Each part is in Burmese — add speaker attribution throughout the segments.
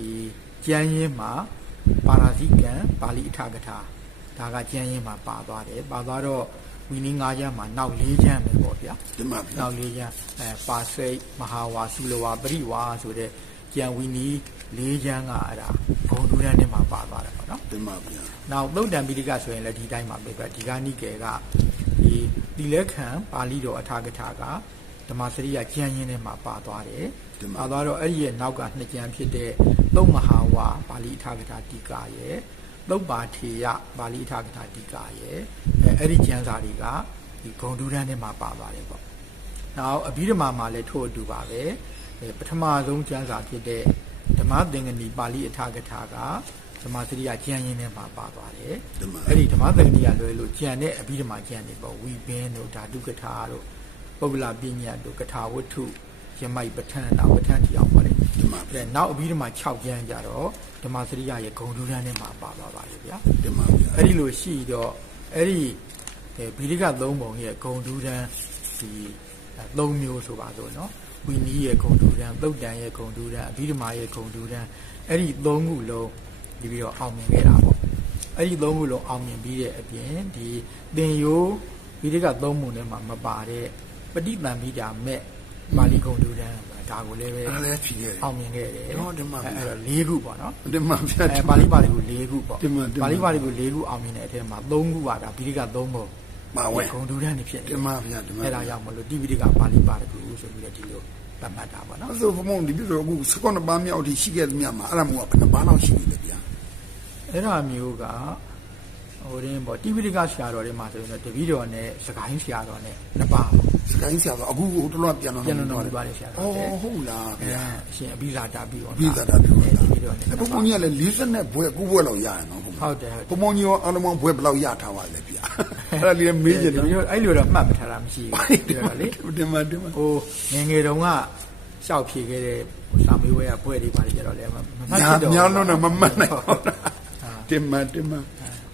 Speaker 1: ဒီကျမ်းရင်းမှာပါရာဇိကံပါဠိအထကထာဒါကကျမ်းရင်းမှာပါသွားတယ်ပါသွားတော့ဝီနည်း၅ကျမ်းမှာနောက်၄ကျမ်းပဲပေါ့ဗျာ
Speaker 2: ဒီမှာဗျာ
Speaker 1: နောက်လေးကျမ်းအဲပါစိတ်မဟာဝါသုလဝါပရိဝါဆိုတဲ့ကျန်ဝီနီလေးကျမ်းကအဲ့ဒါဘုံဒူရန်နဲ့မှာပါသွားတယ်ပေါ့နော်
Speaker 2: ဒီမှာဗျာ
Speaker 1: နောက်သုတ်တံပိဋကဆိုရင်လည်းဒီတိုင်းမှာပဲပဲဒီကနိကေကဒီတိလက်ခံပါဠိတော်အထာကထာက ဓမ္မစရိယကျမ်းရင်းထဲမှာပါသွားတယ်ပါသွားတော့အဲ့ဒီရဲ့နောက်ကနှစ်ကျမ်းဖြစ်တဲ့သုတ်မဟာဝါပါဠိအထာကထာတိကာရဲ့သုတ်ပါထေယပါဠိအထာကထာတိကာရဲ့အဲအဲ့ဒီကျမ်းစာတွေကဒီဘုံဒူရန်ထဲမှာပါသွားတယ်ပေါ့နောက်အဘိဓမ္မာမှာလည်းထို့အတူပါပဲအဲပထမဆုံးကျမ်းစာဖြစ်တဲ့ဓမ္မသင်္ကနီပါဠိအထာကထာကဓမ္မစရိယကျမ်းရင်းထဲမှာပါသွားတယ်
Speaker 2: ဒီမှာ
Speaker 1: အဲ့ဒီဓမ္မသင်္ကနီကလွယ်လို့ကျန်တဲ့အဘိဓမ္မာကျမ်းတွေပေါ့ဝီပင်းတို့ဓာတုကထာတို့ ပုဂ္ဂလပညာတို့ကထာဝတ္ထုယမိုက်ပဋ္ဌာန်းနောက်ပဋ္ဌာန်းတီအောင်ပါတယ်
Speaker 2: ဒီမှာဗျာ
Speaker 1: အဲနောက်အဘိဓမ္မာ6ကျမ်းကြတော့ဓမ္မစရိယရဲ့ဂုံဒုရန်ထဲမှာပါသွားပါလေဗျာ
Speaker 2: ဒီမှာဗျာ
Speaker 1: အဲ့ဒီလိုရှိတော့အဲ့ဒီအဲဘီလိကသုံးပုံရဲ့ဂုံဒူရန်ဒီအဲသုံးမျိုးဆိုပါစို့နော်ဝီနီးရဲ့ဂုံဒူရန်သုတ်တန်ရဲ့ဂုံဒူရန်အဘိဓမ္မာရဲ့ဂုံဒူရန်အဲ့ဒီသုံးခုလုံးဒီပြီးတော့အောင်မြင်ခဲ့တာပေါ့အဲ့ဒီသုံးခုလုံးအောင်မြင်ပြီးတဲ့အပြင်ဒီသင်ယိုဘီလိကသုံးပုံထဲမှာမပါတဲ့ ပဋိသင်္ပိတာမဲ့ပါဠိဂုံဒူရန်ဒါကိုလည်းပဲ
Speaker 2: အဲ့ဒါလည်းဖြေခဲ့တယ်
Speaker 1: အောင်မြင်ခဲ့တယ်
Speaker 2: ဟုတ်တယ်မှန်ပါ
Speaker 1: အဲ့တော့၄ခုပေါ့နော်
Speaker 2: ဒီမှာဗျာ
Speaker 1: အဲပါဠိပါဠိကို၄ခုပေါ့
Speaker 2: ဒီမှာဒီမှာ
Speaker 1: ပါဠိပါဠိကို၄ခုအောင်မြင်တဲ့အထက်မှာ၃ခုကဒါပိဋက၃ပုံ
Speaker 2: ပါဝဲ
Speaker 1: ဂုံဒူရန်နေဖြစ်နေ
Speaker 2: ဒီမှာဗျာဒီမှာ
Speaker 1: အဲ့ဒါကြောင့်မလို့တိပိဋကပါဠိပါဠိကိုဆိုပြီးတော့ဒီလိုသတ်မှတ်တာပေါ့နော်
Speaker 2: အဲ့ဆိုဘုံဘုံဒီပြတော့အခုစကောနပါးမြောက်ထိရှိခဲ့သမျှမှာအဲ့ဒါမျိုးကဘယ်နှပါးလောက်ရှိပြီလဲဗျာ
Speaker 1: အဲ့ဒါမျိုးက ဟိုရင်းပေါ့တိပိဋကဆရာတော်တွေမှာဆိုရင်တော့တပည့်တော်နဲ့စကိုင်းဆရာတော်နဲ့နှစ်ပါးပေါ့
Speaker 2: စကိုင်းဆရာကအခုဟိုတလောပြန်တော့
Speaker 1: ပြန်တော်တော်ပြပါတယ်ဆရာတော်
Speaker 2: အော်ဟုတ်လား
Speaker 1: အဲ
Speaker 2: ဗျာ
Speaker 1: အရှင်အဘိဇာတာပြီးတော့
Speaker 2: ပြီးသားတာပြော
Speaker 1: တ
Speaker 2: တာ
Speaker 1: ပည့်တော်နဲ့
Speaker 2: အဲ့ဘုံဘုံကြီးကလည်း40နဲ့ဘွဲ9ဘွဲလောက်ရရနော်ဘုံ
Speaker 1: ဟုတ်တယ်ဟုတ်တယ်
Speaker 2: ဘုံဘုံကြီးရောအလုံးဘွဲဘယ်လောက်ရထားပါလဲဗျာအဲ့ဒါလေးလည်းမေးချင်
Speaker 1: တ
Speaker 2: တယ်
Speaker 1: ပည့်တော်အဲ့လိုတော့မှတ်မထားတာမရှိဘူးပြောတာလေ
Speaker 2: ဒီမှာဒီမှာ
Speaker 1: ဟိုငယ်ငယ်တုန်းကရှောက်ဖြေခဲ့တဲ့စာမေးပွဲကပွဲတွေပါလေကြတော့လည်းမမမှတ်
Speaker 2: ညာ
Speaker 1: ဖြစ်တော့
Speaker 2: ညာလုံးတော့မမှတ်နိုင်
Speaker 1: ဟုတ်
Speaker 2: ဘူးတင်မတင်မ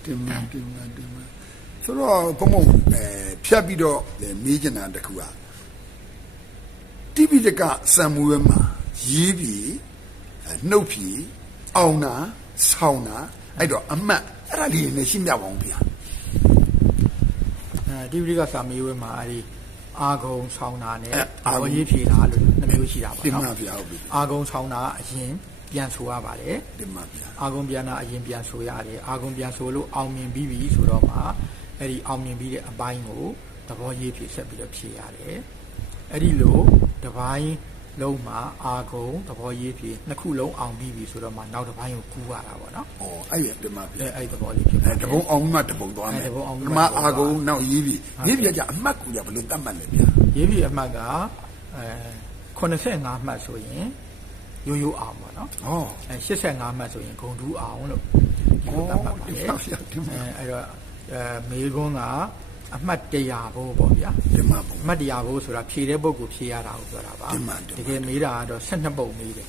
Speaker 2: တင်မတင်မတင်မဆိုတော့ဘုံဘုံအဲဖြတ်ပြီးတော့လည်းမေးချင်တာတစ်ခုကတိပိတကစံမူဝဲမှာရေးပြီးအဲနှုတ်ပြီးအောင်နာဆောင်းနာအဲ့တော့အမှတ်အဲ့ဒါလေးနဲ့ရှင်းပြပါအောင်ဗျာ
Speaker 1: အဲဒီပရိကစာမေးပွဲမှာအဲဒီအာဂုံဆောင်းတာနဲ့
Speaker 2: အဲအာဂုံ
Speaker 1: ဘောရေးဖြေတာလို့နှမျိုးရှိတာပါ
Speaker 2: တင်မ
Speaker 1: နော်
Speaker 2: ဗျာဟုတ်ပြီ
Speaker 1: အာဂုံဆောင်းတာအရင် ပြန်ဆိုရပါတယ်
Speaker 2: တင်မဗျာ
Speaker 1: အာဂုံပြန်တာအရင်ပြန်ဆိုရတယ်အာဂုံပြန်ဆိုလို့အောင်မြင်ပြီးပြီဆိုတော့မှအဲ့ဒီအောင်မြင်ပြီးတဲ့အပိုင်းကိုသဘောရေးဖြေဆက်ပြီးတော့ဖြေရတယ်အဲ့ဒီလိုတစ်ပိုင်းလုံးမှာအာဂုံသဘောရေးဖြေနှစ်ခုလုံးအောင်ပြီးပြီဆိုတော့မှနောက်တစ်ပိုင်းကိုကူးရတာပေါ့နော်
Speaker 2: ဩအဲ့ရတင်မဗျာ
Speaker 1: အဲအဲ့ဒီသဘောလေးဖြစ်ပါ
Speaker 2: အဲတပုံအောင်မှတပုံသွားမယ်
Speaker 1: အဲတပုံအောင်ပြီး
Speaker 2: ဓ
Speaker 1: မှ
Speaker 2: မ္မ
Speaker 1: တပုံသွား
Speaker 2: အာကုံနောက်ရေးပြီးရေးပြကြအမှတ်ကူကြဘယ်လိုတတ်မှတ်လဲဗျာ
Speaker 1: ရေးဖြေအမှတ်ကအဲ85မှတ်ဆိုရင် ရိုးရိုးအောင်ပေါ့နော်
Speaker 2: ဟော
Speaker 1: အဲ85မှတ်ဆိုရင်ဂုံတူးအောင်လို့ဒီလိုသတ်မှတ်ပါ
Speaker 2: ဒီ
Speaker 1: လေ
Speaker 2: မှာဗျာဒီမှာ
Speaker 1: အဲအဲ့တော့အဲမေခွန်းကအမှတ်100ဘိုးပေါ့ဗျာ
Speaker 2: ဒီမှာပုံ
Speaker 1: အမှတ်100ဘိုးဆိုတာဖြေတဲ့ပုဂ္ဂိုလ်ဖြေရတာကိုပြောတာပါ
Speaker 2: ဒီမှာဒီမှာ
Speaker 1: တကယ်မေးတာကတော့12ပုံမေးတယ်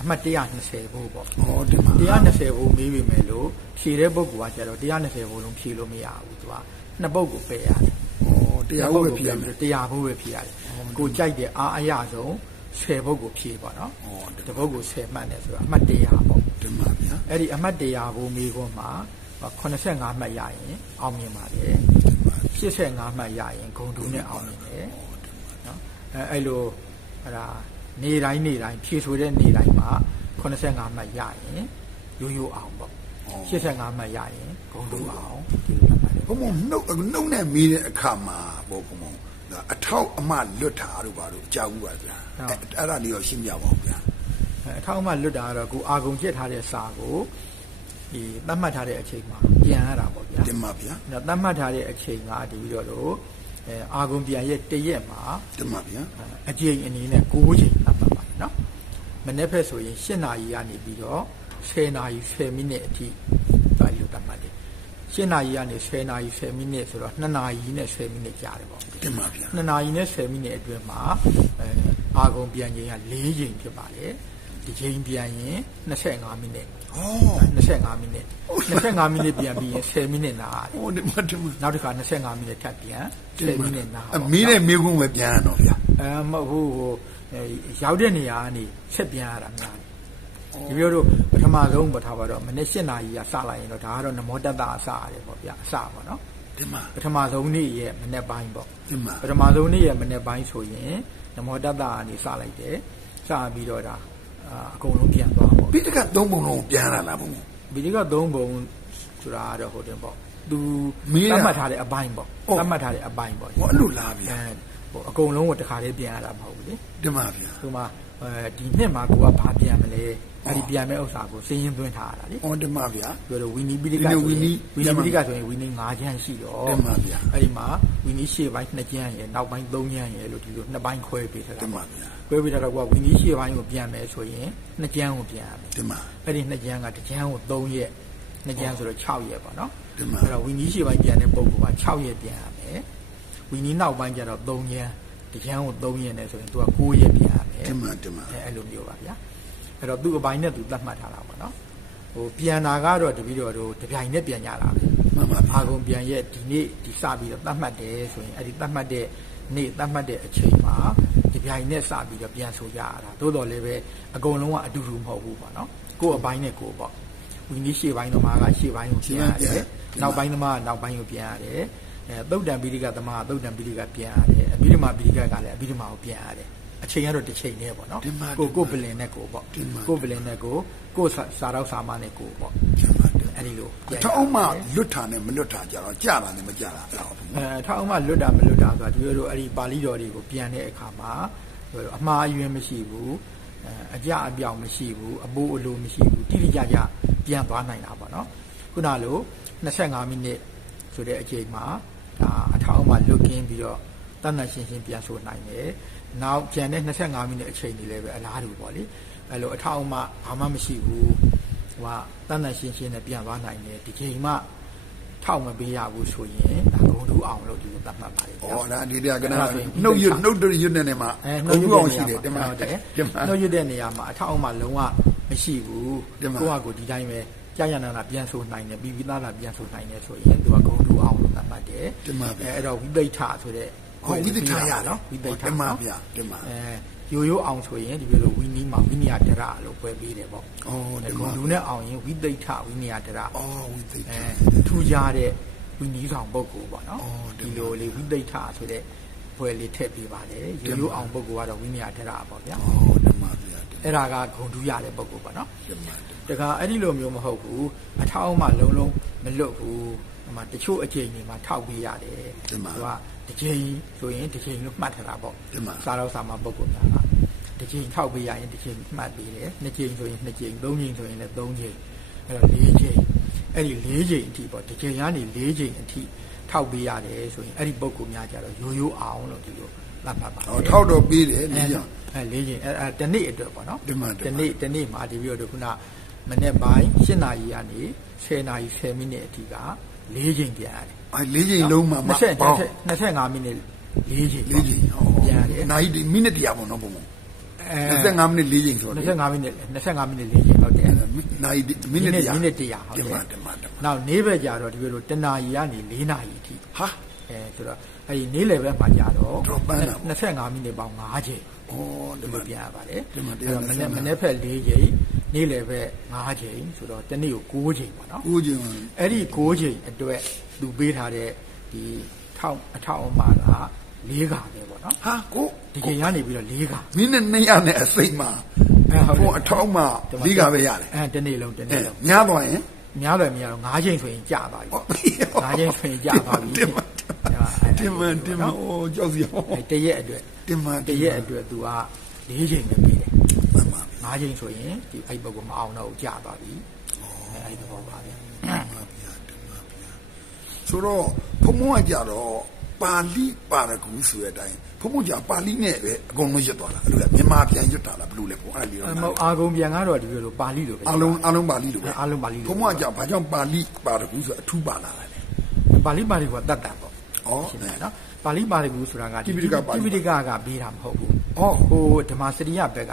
Speaker 1: အမှတ်120ဘိုးပေါ့
Speaker 2: ဟောဒီမှာ
Speaker 1: 120ဘိုးမေးပြီမယ်လို့ဖြေတဲ့ပုဂ္ဂိုလ်ကကျတော့120ဘိုးလုံးဖြေလို့မရဘူးသူကနှစ်ပုဂ္ဂိုလ်ပယ်ရတယ်
Speaker 2: ဟောတရားဟုတ်ပဲပြရမယ်
Speaker 1: တရားဘိုးပဲဖြေရတယ်ကိုကြိုက်တဲ့အားအရဆုံး 10ပုဂ္ဂိုလ်ဖြေပေါ့နော်
Speaker 2: ဟောဒီ
Speaker 1: တပုဂ္ဂိုလ်10မှတ်နဲ့ဆိုတာအမှတ်100ပေါ့
Speaker 2: ဒီမှာဗျာ
Speaker 1: အဲ့ဒီအမှတ်100ဘိုးမိခွန်းမှာ85မှတ်ရရင်အောင်မြင်ပါတယ်85မှတ်ရရင်ဂုံတူနဲ့အောင်မြင်တယ်နော်အဲအဲ့လိုအဲ့ဒါနေတိုင်းနေတိုင်းဖြည့်ဆိုတဲ့နေတိုင်းမှာ85မှတ်ရရင်ရိုးရိုးအောင်ပေါ့85မှတ်ရရင်ဂုံတူအောင်ဒီလိုမှတ်တယ်
Speaker 2: ဘုံဘုံနှုတ်နှုတ်နဲ့မေးတဲ့အခါမှာဘောဘုံဘုံဒါ အထောက်အမလွတ်တာတို့ဘာလို့ကြာဘူးပါဗျာအဲ့အဲ့ဒါလေးရောရှင်းပြပါဦးဗျာ
Speaker 1: အဲအထောက်အမှလွတ်တာကတော့ကိုအာဂုံချက်ထားတဲ့စာကိုဒီသတ်မှတ်ထားတဲ့အချိန်မှာပြန်ရတာပေါ့ဗျာ
Speaker 2: ဒီမှာဗျာ
Speaker 1: နော်သတ်မှတ်ထားတဲ့အချိန်ကဒီပြီးတော့လို့အဲအာဂုံပြန်ရဲ့တရက်မှာ
Speaker 2: ဒီမှာဗျာ
Speaker 1: အကျိန်အနေနဲ့9ချိန်သတ်မှတ်ပါတယ်နော်မနေ့ဖက်ဆိုရင်7နာရီကနေပြီးတော့10နာရီ10မိနစ်အထိတွားလို့သတ်မှတ်တယ် 7နာရီကနေ10နာရီ10မိနစ်ဆိုတော့2နာရီနဲ့10မိနစ်ကြာတယ်ပေါ့
Speaker 2: ဒီမှာဗျာ
Speaker 1: 2နာရီနဲ့10မိနစ်အတွင်းမှာအဲအာဂုံပြန်ချိန်က4ချိန်ဖြစ်ပါတယ်ဒီချိန်ပြန်ရင်25မိနစ်
Speaker 2: ဟော
Speaker 1: 25မိနစ်25မိနစ်ပြန်ပြီးရင်10မိနစ်နာရတယ်
Speaker 2: ဟောဒီမှာဒီမှာ
Speaker 1: နောက်တစ်ခါ25မိနစ်ထပ်ပြန်10မိနစ်နာ
Speaker 2: အမီးနဲ့မေးခွန်းပဲပြန်ရတော့ဗျာ
Speaker 1: အဲမဟုတ်ဘူးဟိုအဲရောက်တဲ့နေရာကနေဆက်ပြန်ရတာများတယ် ဒီပြောတို့ပထမဆုံးပထားပါတော့မနေ့၈နာရီကစလိုက်ရင်တော့ဒါကတော့နမောတတ္တအစရတယ်ပေါ့ဗျာအစပေါ့နော်
Speaker 2: ဒီမှာ
Speaker 1: ပထမဆုံးနေ့ရဲ့မနေ့ပိုင်းပေါ့
Speaker 2: ဒီမှာ
Speaker 1: ပထမဆုံးနေ့ရဲ့မနေ့ပိုင်းဆိုရင်နမောတတ္တကနေစလိုက်တယ်စပြီးတော့ဒါအာအကုန်လုံးပြန်သွားပေါ့
Speaker 2: ပိဋကသုံးပုံလုံးပြန်လာလားဘုံဘုံ
Speaker 1: ဗီဒီကသုံးပုံဆိုတာကတော့ဟိုတင်ပေါ့သူ
Speaker 2: မင်းက
Speaker 1: သတ်မှတ်ထားတဲ့အပိုင်းပေါ့
Speaker 2: ဟုတ်
Speaker 1: သတ်မှတ်ထားတဲ့အပိုင်းပေါ့
Speaker 2: ဟောအဲ့လိုလားဗျာ
Speaker 1: အဲဟိုအကုန်လုံးကိုတစ်ခါလေးပြန်ရတာမဟုတ်ဘူးလေ
Speaker 2: ဒီမှာဗျာ
Speaker 1: သူမှ အဲဒီနှစ်မှာကိုကဘာပြန်မလဲအဲ့ဒီပြန်မဲ့ဥစ္စာကိုစည်ရင်သွင်းထားရတာလေ
Speaker 2: ဟောဒီမှာဗျာ
Speaker 1: ပြောလို့ဝီနီပိဋက
Speaker 2: ဒီနေ့ဝီနီ
Speaker 1: ဝီနီပိဋကဆိုရင်ဝီနီ9ချမ်းရှိတော့
Speaker 2: တင်ပါဗျာ
Speaker 1: အဲ့ဒီမှာဝီနီရှေ့ပိုင်း2ချမ်းရယ်နောက်ပိုင်း3ချမ်းရယ်လို့ဒီလိုနှစ်ပိုင်းခွဲပေးထားတာ
Speaker 2: ဒီမှာဗျာ
Speaker 1: ခွဲပေးထားတော့ကဝီနီရှေ့ပိုင်းကိုပြန်မယ်ဆိုရင်2ချမ်းကိုပြန်ရမယ်
Speaker 2: ဒီမှာ
Speaker 1: အဲ့ဒီ2ချမ်းကတစ်ချမ်းကို3ရက်2ချမ်းဆိုတော့6ရက်ပေါ့နော်
Speaker 2: ဒီမှာ
Speaker 1: အဲ့တော့ဝီနီရှေ့ပိုင်းပြန်တဲ့ပုံက6ရက်ပြန်ရမယ်ဝီနီနောက်ပိုင်းကျတော့3ချမ်းတစ်ချမ်းကို3ရက်နဲ့ဆိုရင်သူက9ရက်ပြန်ရမယ်
Speaker 2: ဒီမှာဒီမှာ
Speaker 1: အဲအဲ့လိုမျိုးပါဗျာအဲ့တော့သူ့အပိုင်းနဲ့သူသတ်မှတ်ထားတာပေါ့နော်ဟိုပြန်တာကတော့တပီတော့တို့တပြိုင်နဲ့ပြန်ကြတာပဲ
Speaker 2: မှန်ပါဗျာ
Speaker 1: အာကုန်ပြန်ရဲ့ဒီနေ့ဒီစပြီးတော့သတ်မှတ်တယ်ဆိုရင်အဲ့ဒီသတ်မှတ်တဲ့နေ့သတ်မှတ်တဲ့အချိန်မှာတပြိုင်နဲ့စပြီးတော့ပြန်ဆိုကြရတာသို့တော်လည်းပဲအကုန်လုံးကအတူတူမဟုတ်ဘူးပေါ့နော်ကိုယ့်အပိုင်းနဲ့ကိုယ်ပေါ့ဝီနည်းရှေ့ပိုင်းသမားကရှေ့ပိုင်းကိုပြန်ရတယ်နောက်ပိုင်းသမားကနောက်ပိုင်းကိုပြန်ရတယ်အဲသုတ်တံပိဋကသမားကသုတ်တံပိဋကပြန်ရတယ်အဘိဓမ္မာပိဋကကလည်းအဘိဓမ္မာကိုပြန်ရတယ် အချိန်ကတော့တစ်ချိန်နဲ့ပေါ့နော်
Speaker 2: ဒီမှာ
Speaker 1: ကို
Speaker 2: ဒီမှာ
Speaker 1: ကိုပလင်နဲ့ကိုပေါ့
Speaker 2: ဒီမှာ
Speaker 1: ကိုပလင်နဲ့ကိုကိုစာစာတော့စာမနဲ့ကိုပေါ့
Speaker 2: ဒီမှာဒီမှာ
Speaker 1: အဲ့ဒီလိုပြန်
Speaker 2: ထောက်မှ
Speaker 1: ရတယ်
Speaker 2: လွတ်တာနဲ့မလွတ်တာကြတော့ကြာတာနဲ့မကြာတာအဲ့ဒါဘုံဘုံ
Speaker 1: အဲထောက်အောင်မှလွတ်တာမလွတ်တာဆိုတာဒီလိုလိုအဲ့ဒီပါဠိတော်တွေကိုပြန်တဲ့အခါမှာဟိုအမှားအယွင်းမရှိဘူးအဲအကြအပြောင်မရှိဘူးအပိုးအလိုမရှိဘူးတိတိကျကျပြန်သွားနိုင်တာပေါ့နော်ခုနလို25မိနစ်ဆိုတဲ့အချိန်မှာဒါအထောက်အမှလွတ်ကင်းပြီးတော့တတ်နိုင်ရှင်းရှင်းပြန်ဆိုနိုင်တယ် နောက်ကျန်တဲ့25မိနစ်အချိန်တွေလည်းပဲအလားတူပေါ့လေအဲ့လိုအထောက်အမှဘာမှမရှိဘူးဟိုကတတ်နိုင်ရှင်းရှင်းနဲ့ပြန်သွားနိုင်တယ်ဒီချိန်မှထောက်မပေးရဘူးဆိုရင်ဒါဂုံတူအောင်လို့ဒီလိုသတ်မှတ်ပါတယ်
Speaker 2: ဩ
Speaker 1: ဗျာ
Speaker 2: ဒါဒီတရားကနာ
Speaker 1: အဲ့ဒါဆိုရင်
Speaker 2: နှုတ်ရနှုတ်တရရွတ်နေမှာ
Speaker 1: အဲ
Speaker 2: ဘုံ
Speaker 1: နှုတ်
Speaker 2: ဘုံ
Speaker 1: ရ
Speaker 2: အောင်ရှိ
Speaker 1: တဲ့
Speaker 2: တယ်
Speaker 1: နေရာ
Speaker 2: ဒီ
Speaker 1: မှာ
Speaker 2: မှာ
Speaker 1: ဟုတ်တယ်
Speaker 2: ဒီမှာ
Speaker 1: နှုတ်ရတဲ့နေရာမှာအထောက်အမှလုံးဝမရှိဘူး
Speaker 2: ဒီမှာ
Speaker 1: ကိုယ့်ဟာကိုယ်ဒီတိုင်းပဲကြာရနာနာပြန်ဆိုနိုင်တယ်ပြီးပြီးသားသားပြန်ဆိုနိုင်တယ်ဆိုရင်သူကဂုံတူအောင်လို့သတ်မှတ်တယ်
Speaker 2: ဒီမှာဗျ
Speaker 1: အဲအဲ့တော့ဝိသိဋ္ဌဆိုတဲ့
Speaker 2: ဟောဝိသထာရ
Speaker 1: နော်ဝိသိဋ္ဌ
Speaker 2: ဒီမှာ
Speaker 1: နော်
Speaker 2: ဗျာဒီမှာ
Speaker 1: အဲရိုးရိုးအောင်ဆိုရင်ဒီလိုလိုဝိနည်းမှာဝိနည်းရတရလို့ပွဲပေးတယ်ပေါ့
Speaker 2: ဩဒီ
Speaker 1: ဂုံ
Speaker 2: မှာ
Speaker 1: တူနဲ့အောင်ရင်ဝိသိဋ္ဌဝိနည်းရတရ
Speaker 2: ဩဝိသိ
Speaker 1: အဲ
Speaker 2: တာ
Speaker 1: ထူကြတဲ့ဝိနည်းဆောင်ပုဂ္ဂိုလ်ပေါ့နော်
Speaker 2: အော်ဒီ
Speaker 1: ဒီ
Speaker 2: မှာ
Speaker 1: လိုလေးဝိသိဋ္ဌဆိုတဲ့ပွဲလေးထည့်ပေးပါတယ်ရိုးရိုးအောင်ပုဂ္ဂိုလ်ကတော့ဝိနည်းရတရပေါ့ဗျာ
Speaker 2: ဩဒီမှာဗျာဒီ
Speaker 1: အဲ့ဒါကဂုံတူရတဲ့ပုံကောပေါ့နော်
Speaker 2: မှာ
Speaker 1: တခါအဲ့ဒီလိုမျိုးမဟုတ်ဘူးအထောက်အမှလုံးလုံးမလွတ်ဘူးဟိုမှာတချို့အချိန်တွေမှာထောက်ပေးရတယ်
Speaker 2: ဒီမှာ
Speaker 1: က တစ်ချိန်ဆိုရင်တစ်ချိန်လို့မှတ်ထားတာပေါ့
Speaker 2: ဒီမှာ
Speaker 1: စားတော့စားမှာပုံကောများကတစ်ချိန်ထောက်ပေးရရင်တစ်ချိန်မှတ်ပေးတယ်နှစ်ချိန်ဆိုရင်နှစ်ချိန်သုံးချိန်ဆိုရင်လည်းသုံးချိန်အဲ့တော့လေးချိန်အဲ့ဒီလေးချိန်အထိပေါ့တစ်ချိန်ကနေလေးချိန်အထိထောက်ပေးရတယ်ဆိုရင်အဲ့ဒီပုံကောများကြတော့ရိုးရိုးအောင်လို့ဒီလိုသတ်မှတ်ပါ
Speaker 2: ဩထောက်တော့ပြီးတယ်ဒီကြောင့်
Speaker 1: အဲလေးချိန်အဲအဲတနေ့အတွက်ပေါ့နော်
Speaker 2: ဒီမှာဒီမှာ
Speaker 1: တနေ့တနေ့မှာဒီပြီးတော့ခုနမနေ့ပိုင်း7နာရီကနေ10နာရီ10မိနစ်အထိက ၄ချိန်ပြန်ရတယ်
Speaker 2: အဲလေးချိန်လုံးမှာမ
Speaker 1: 20
Speaker 2: ပေါင်း
Speaker 1: 25မိနစ်၄ချိန်
Speaker 2: လေးချိန်ဟော
Speaker 1: ပြန်ရတယ်
Speaker 2: နိုင်ဒီမိနစ်တရားပေါ့နော်ဘုံဘုံ
Speaker 1: အဲ
Speaker 2: 25မိနစ်လေးချိန်ဆိုတော့
Speaker 1: 25မိနစ်25မိနစ်၄ချိန်ဟုတ်တယ်
Speaker 2: နိုင်မိနစ်တရား
Speaker 1: မိနစ်တရားဟုတ်
Speaker 2: ဒီ
Speaker 1: တယ်
Speaker 2: မှာဒီမှာဒီမှာ
Speaker 1: နောက်နေ့ဘက်ကြတော့ဒီလိုတနာရီကနေ4နာရီအထိ
Speaker 2: ဟာ
Speaker 1: အဲဆိုတော့အဲဒီနေ့လယ်ဘက်မှာကြတော့
Speaker 2: တော့ပန်းတာပေါ့
Speaker 1: 25မိနစ်ပေါင်း5ချိန်
Speaker 2: ဩဒီ
Speaker 1: ဒီ
Speaker 2: မှာ
Speaker 1: လိုပြန်ရပါတယ်
Speaker 2: ဒီမှာ
Speaker 1: အဲ့တော့မနေ့
Speaker 2: 125
Speaker 1: မနေ့ဖက်၄ချိန် နေ့လယ်ဘက်5ချိန်ဆိုတော့တနေ့ကို6ချိန်ပေါ့နော်
Speaker 2: ကိုကျင်
Speaker 1: အဲ့ဒီ6ချိန်အတွက်သူပေးထားတဲ့ဒီထောက်အထောက်အမက၄ခါပဲပေါ့နော်
Speaker 2: ဟာကို
Speaker 1: ဒီချိန်ကနေပြီးတော့၄ခါ
Speaker 2: မိနစ်200နဲ့အစိမ့်မှာ
Speaker 1: အဲဟုတ်တယ်
Speaker 2: ဘုံအထောက်မှလေးကပဲရတယ်
Speaker 1: အဲတနေ့လုံးတ
Speaker 2: အဲ
Speaker 1: နေ့လုံး
Speaker 2: များသွားရင်
Speaker 1: များတယ်များတော့5ချိန်ဆိုရင်ကြာသွားပြီ၅ချိန်ဆိုရင်ကြာသွားပြီ
Speaker 2: တင်မှာတင်မှာတင်မှာအိုးကြောက်စရာ
Speaker 1: အဲတရက်အတွက်
Speaker 2: တင်မှာ
Speaker 1: တရက်အတွက်သူက၄ချိန်ပဲပေးတယ်
Speaker 2: မှန်ပါ
Speaker 1: ၅ချိန်ဆိုရင်ဒီအဲ့ဘက်ကမအောင်တော့ဘူးကြာသွားပြီအဲအဲ့ဒီဘောပါပဲ
Speaker 2: ဆိုတော့ဘုံဘုံကကြတော့ပါဠိပါရဂူဆိုတဲ့အတိုင်းဘုံဘုံကြပါဠိနဲ့ပဲအကုန်လုံးရွတ်သွားတာအဲ့လိုလေမြန်မာပြန်ရွတ်တာလားဘယ်လိုလဲဘုံအဲ့ဒီ
Speaker 1: အ
Speaker 2: တော့
Speaker 1: မဟုတ်အာဂုံပြန်ကတော့ဒီလိုလိုပါဠိလိုပဲ
Speaker 2: အလုံးအလုံးပါဠိလိုပဲ
Speaker 1: အားလုံးပါဠိလို
Speaker 2: ဘုံဘုံကကြဘာကြောင့်ပါဠိပါရဂူဆိုအထူးပါလာတာလဲ
Speaker 1: ပါဠိပါဠိကတတ်တတ်ပေါ့
Speaker 2: ဩ
Speaker 1: ရှင်းတယ်နော်ပါဠိပါဠိကူဆိုတာက
Speaker 2: တိပိဋကပါဠိ
Speaker 1: တိပိဋကကပေးတာမဟုတ်ဘူး
Speaker 2: ဩ
Speaker 1: ဟိုဓမ္မစရိယဘက်က